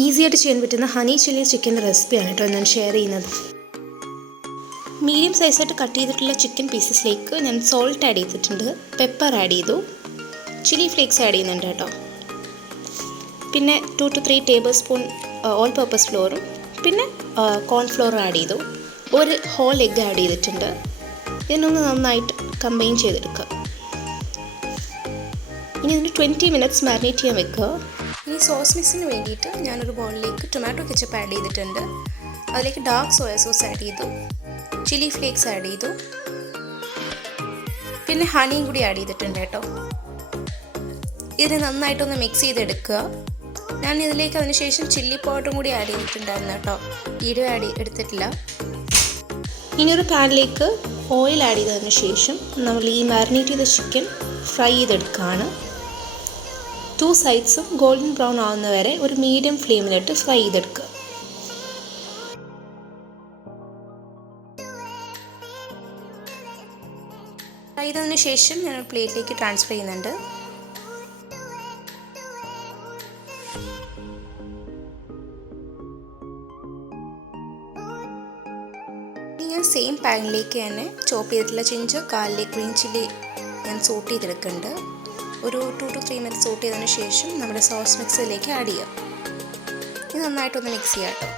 ഈസിയായിട്ട് ചെയ്യാൻ പറ്റുന്ന ഹണി ചില്ലി ചിക്കൻ്റെ റെസിപ്പിയാണ് കേട്ടോ ഞാൻ ഷെയർ ചെയ്യുന്നത്. മീഡിയം സൈസായിട്ട് കട്ട് ചെയ്തിട്ടുള്ള ചിക്കൻ പീസസിലേക്ക് ഞാൻ സോൾട്ട് ആഡ് ചെയ്തിട്ടുണ്ട്, പെപ്പർ ആഡ് ചെയ്തു, ചില്ലി ഫ്ലേക്സ് ആഡ് ചെയ്യുന്നുണ്ട് കേട്ടോ. പിന്നെ 2 to 3 tablespoon all purpose ഫ്ലോറും പിന്നെ കോൺഫ്ലോർ ആഡ് ചെയ്തു. ഒരു ഹോൾ എഗ്ഗ് ആഡ് ചെയ്തിട്ടുണ്ട്. ഇതിനൊന്ന് നന്നായിട്ട് കമ്പൈൻ ചെയ്തെടുക്കുക. ഇനി ഇതിന് 20 മിനിറ്റ്സ് മാരിനേറ്റ് ചെയ്യാൻ വെക്കുക. ഇനി സോസ് മിക്സിന് വേണ്ടിയിട്ട് ഞാനൊരു ബൗളിലേക്ക് ടൊമാറ്റോ കെച്ചപ്പ് ആഡ് ചെയ്തിട്ടുണ്ട്. അതിലേക്ക് ഡാർക്ക് സോയ സോസ് ആഡ് ചെയ്തു, ചില്ലി ഫ്ലേക്സ് ആഡ് ചെയ്തു, പിന്നെ ഹണിയും കൂടി ആഡ് ചെയ്തിട്ടുണ്ട് കേട്ടോ. ഇതിന് നന്നായിട്ടൊന്ന് മിക്സ് ചെയ്തെടുക്കുക. ഞാൻ ഇതിലേക്ക് അതിനുശേഷം ചില്ലി പൗഡറും കൂടി ആഡ് ചെയ്തിട്ടുണ്ടായിരുന്നു കേട്ടോ, വീഡിയോ എടുത്തിട്ടില്ല. ഇനി ഒരു പാനിലേക്ക് ഓയിൽ ആഡ് ചെയ്തതിന് ശേഷം നമ്മൾ ഈ മാരിനേറ്റ് ചെയ്ത ചിക്കൻ ഫ്രൈ ചെയ്തെടുക്കുകയാണ്. 2 സൈഡ്സും ഗോൾഡൻ ബ്രൗൺ ആവുന്ന വരെ ഒരു മീഡിയം ഫ്ലെയിമിലിട്ട് ഫ്രൈ ചെയ്തെടുക്കുക. ഫ്രൈ ചെയ്തതിന് ശേഷം ഞാൻ ഒരു പ്ലേറ്റിലേക്ക് ട്രാൻസ്ഫർ ചെയ്യുന്നുണ്ട്. ഞാൻ സെയിം പാനിലേക്ക് തന്നെ ചോപ്പ് ചെയ്തിട്ടുള്ള ജിഞ്ചർ ഗാർലിക് ഗ്രീൻ ചില്ലി ഞാൻ സോട്ട് ചെയ്തെടുക്കുന്നുണ്ട്. ഒരു 2 to 3 മിനിറ്റ്സ് സോട്ട് ചെയ്തതിന് ശേഷം നമ്മുടെ സോസ് മിക്സിലേക്ക് ആഡ് ചെയ്യാം. ഇത് നന്നായിട്ടൊന്ന് മിക്സ് ചെയ്യാം കേട്ടോ.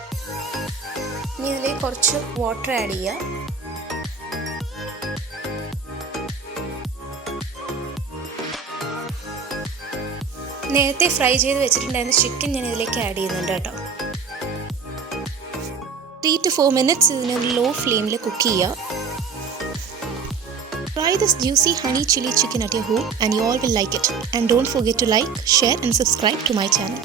ഇനി ഇതിലേക്ക് കുറച്ച് വാട്ടർ ആഡ് ചെയ്യുക. നേരത്തെ ഫ്രൈ ചെയ്ത് വെച്ചിട്ടുണ്ടായിരുന്ന ചിക്കൻ ഞാൻ ഇതിലേക്ക് ആഡ് ചെയ്യുന്നുണ്ട് കേട്ടോ. 3 to 4 മിനിറ്റ്സ് ഇതിന് ലോ ഫ്ലെയിമിൽ കുക്ക് ചെയ്യുക. Try this juicy honey chili chicken at your home and you all will like it. And don't forget to like, share and subscribe to my channel.